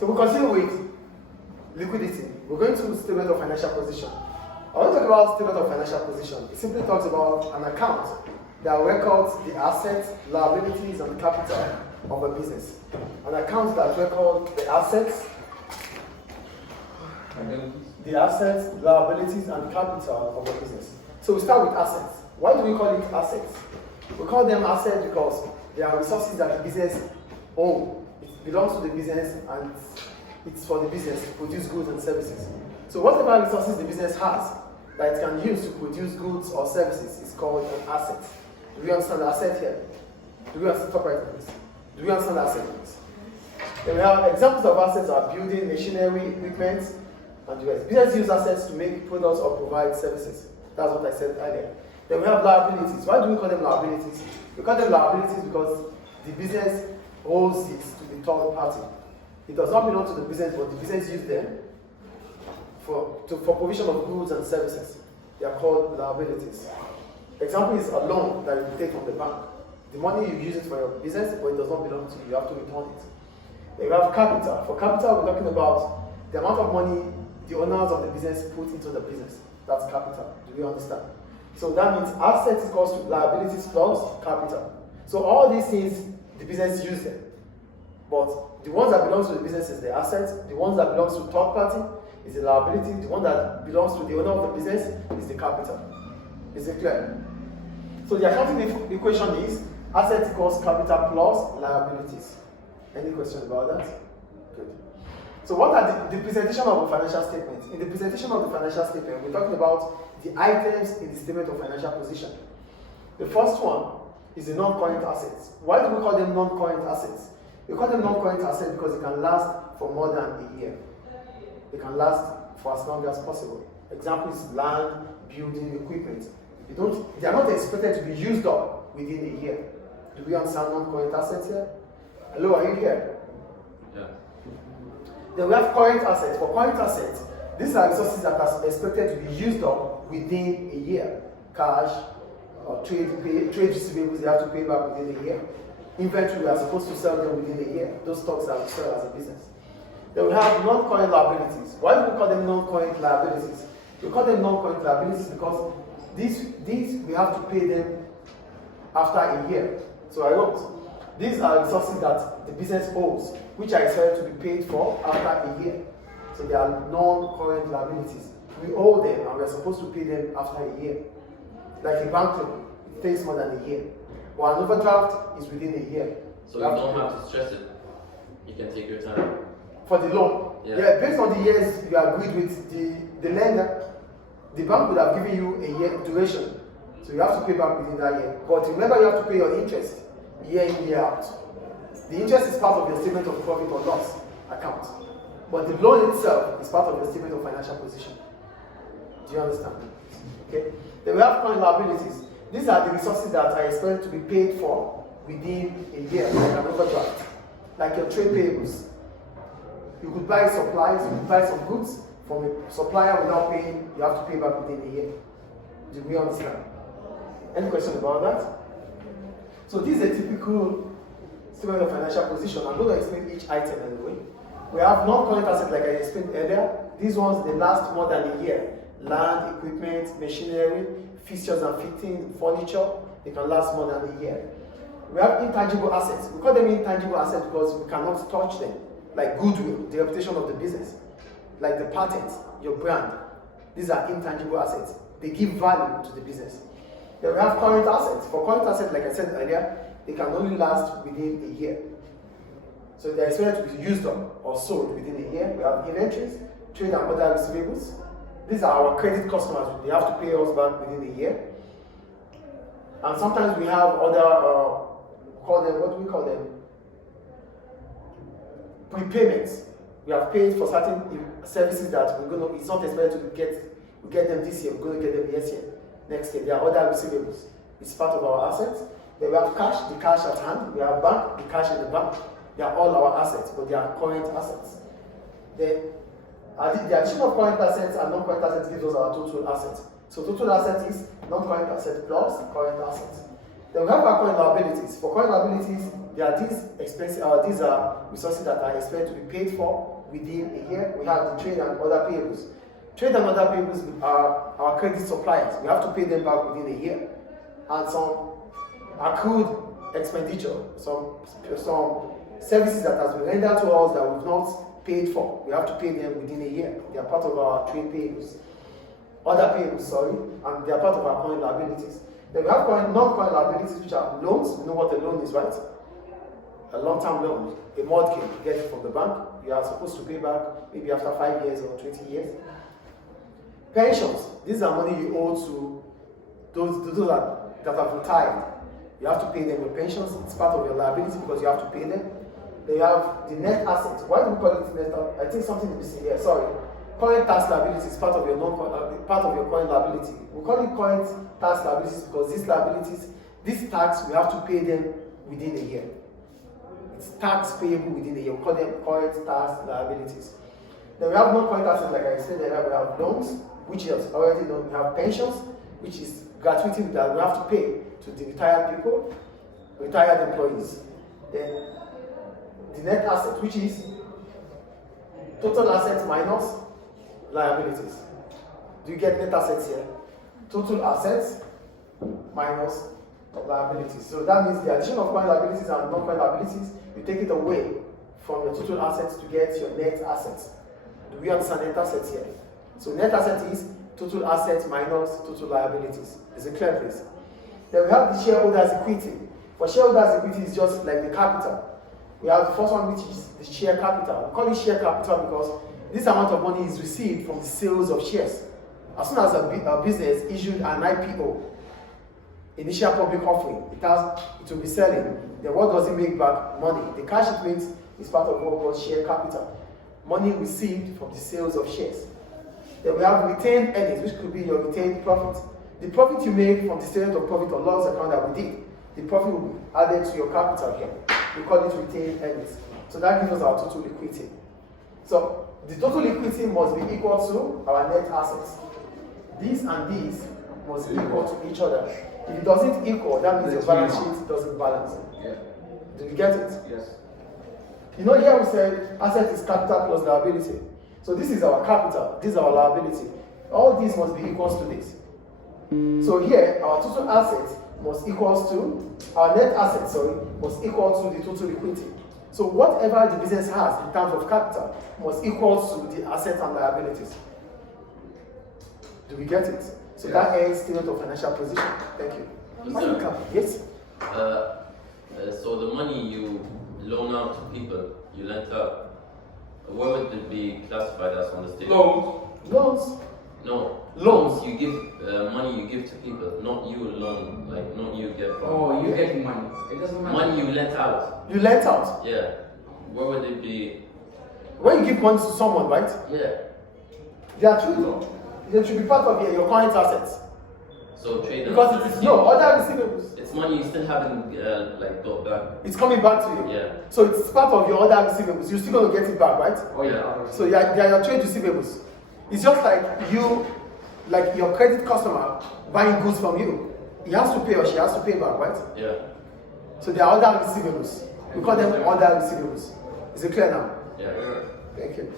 So we continue with liquidity. We're going to statement of financial position. I want to talk about statement of financial position. It simply talks about an account that records the assets, liabilities, and capital of a business. An account that records the assets, liabilities, and capital of a business. So we start with assets. Why do we call it assets? We call them assets because they are resources that the business owns. It belongs to the business and it's for the business to produce goods and services. So whatever resources the business has that it can use to produce goods or services is called an asset. Do we understand the asset here? Do we understand Do we understand the asset? Then we have examples of assets are building, machinery, equipment, and the rest. Business use assets to make products or provide services. That's what I said earlier. Then we have liabilities. Why do we call them liabilities? We call them liabilities because the business owes it to the third party. It does not belong to the business, but the business uses them for provision of goods and services. They are called liabilities. Example is a loan that you take from the bank. The money you use it for your business, but it does not belong to you. You have to return it. Then you have capital. For capital, we're talking about the amount of money the owners of the business put into the business. That's capital. Do we understand? So that means assets equals to liabilities plus capital. So all these things, the business uses them. But the ones that belong to the business is the assets. The ones that belong to third party is the liability. The one that belongs to the owner of the business is the capital. Is it clear? So the accounting equation is assets equals capital plus liabilities. Any question about that? Good. So what are the presentation of a financial statement? In the presentation of the financial statement, we're talking about the items in the statement of financial position. The first one is the non-current assets. Why do we call them non-current assets? We call them non-current assets because it can last for more than a year. It can last for as long as possible. Example is land, building, equipment. They are not expected to be used up within a year. Do we understand non-current assets here? Hello, are you here? Yeah. Then we have current assets. For current assets, these are resources that are expected to be used up within a year. Cash, or trade receivables, they have to pay back within a year. Inventory, we are supposed to sell them within a year. Those stocks are sold as a business. Then we have non-current liabilities. Why do we call them non-current liabilities? We call them non-current liabilities because these we have to pay them after a year. So I wrote, these are resources that the business owes, which are expected to be paid for after a year. So they are non-current liabilities. We owe them and we are supposed to pay them after a year. Like a bank loan, it takes more than a year. While an overdraft is within a year. So you don't have to stress it. You can take your time. For the loan? Yeah, based on the years you agreed with the lender, the bank would have given you a year duration. So you have to pay back within that year. But remember, you have to pay your interest year in, year out. The interest is part of your statement of profit or loss account. But the loan itself is part of your statement of financial position. Do you understand? Okay. Then we have current liabilities. These are the resources that are expected to be paid for within a year, like an overdraft. Like your trade payables. You could buy supplies, you could buy some goods from a supplier without paying, you have to pay back within a year. Do we understand? Any question about that? So this is a typical statement of financial position. I'm going to explain each item anyway. We have non-current assets like I explained earlier. These ones, they last more than a year. Land, equipment, machinery, fixtures and fitting, furniture, they can last more than a year. We have intangible assets. We call them intangible assets because we cannot touch them. Like goodwill, the reputation of the business. Like the patent, your brand. These are intangible assets. They give value to the business. Then we have current assets. For current assets, like I said earlier, they can only last within a year. So they are expected to be used up or sold within a year. We have inventories, trade and other receivables. These are our credit customers. They have to pay us back within a year. And sometimes we have other, what do we call them? Prepayments. We have paid for certain services that it's not expected to get them this year, we're going to get them next year. There are other receivables. It's part of our assets. Then we have cash, the cash at hand. We have bank, the cash in the bank. They are all our assets, but they are current assets. Then the addition of current assets and non-current assets gives us our total assets. So total asset is non-current asset plus current assets. Then we have our current liabilities. For current liabilities, there are these expenses, these are resources that are expected to be paid for within a year. We have the trade and other payables. Trade and other payables are our credit suppliers. We have to pay them back within a year. And some accrued expenditure, some services that has been rendered to us that we've not paid for. We have to pay them within a year. They are part of our trade payables. Other payables, sorry, and they are part of our current liabilities. Then we have non-current liabilities, which are loans. You know what a loan is, right? A long-term loan, a mortgage you get it from the bank. You are supposed to pay back maybe after 5 years or 20 years. Pensions, these are money you owe to those that have retired. You have to pay them with pensions. It's part of your liability because you have to pay them. They have the net assets. Why do we call it net? I think something is missing here. Sorry. Current tax liability is part of your part of your current liability. We call it current tax liabilities because these liabilities, this tax, we have to pay them within a year. It's tax payable within a year. We call them current tax liabilities. Then we have non-current assets, like I said earlier. We have loans, which is already known. We have pensions, which is gratuity that we have to pay to the retired people, retired employees. Then the net asset, which is total assets minus liabilities. Do you get net assets here? Total assets minus liabilities. So that means the addition of current liabilities and non-current liabilities, you take it away from your total assets to get your net assets. Do we understand net assets here? So net asset is total assets minus total liabilities. It's a clear place. Then we have the shareholders' equity. For shareholders' equity, it's just like the capital. We have the first one, which is the share capital. We call it share capital because this amount of money is received from the sales of shares. As soon as a business issued an IPO, initial public offering, it will be selling. Then what does it make back? Money. The cash it makes is part of what we call share capital. Money received from the sales of shares. Then we have retained earnings, which could be your retained profit. The profit you make from the statement of profit or loss account that we did, the profit will be added to your capital here. We call it retained earnings. So that gives us our total liquidity. So the total liquidity must be equal to our net assets. These and these must be equal to each other. If it doesn't equal, that means your balance sheet doesn't balance. Yeah. Do you get it? Yes. You know, here we said asset is capital plus liability. So this is our capital, this is our liability. All these must be equal to this. So here, our total assets must equal to, our net assets, must equal to the total liquidity. So whatever the business has in terms of capital must equal to the assets and liabilities. Do we get it? So that ends statement of financial position. Thank you. Yes? So the money you loan out to people, you lent out, what would it be classified as on the statement? Loans. No. Loans. You give money you give to people, not you alone, like not you get from. Oh, you get money. It doesn't matter. Money you lent out. You lent out. Yeah. Where would it be? When you give money to someone, right? Yeah. They are true. They should be part of your current assets. So trade. Because it is other receivables. It's money you still haven't like got back. It's coming back to you. Yeah. So it's part of your other receivables. You're still going to get it back, right? Oh yeah. So they are your trade receivables. It's just like your credit customer buying goods from you. He has to pay or she has to pay back, right? Yeah. So there are other receivables. We call them other receivables. Is it clear now? Yeah. Thank you.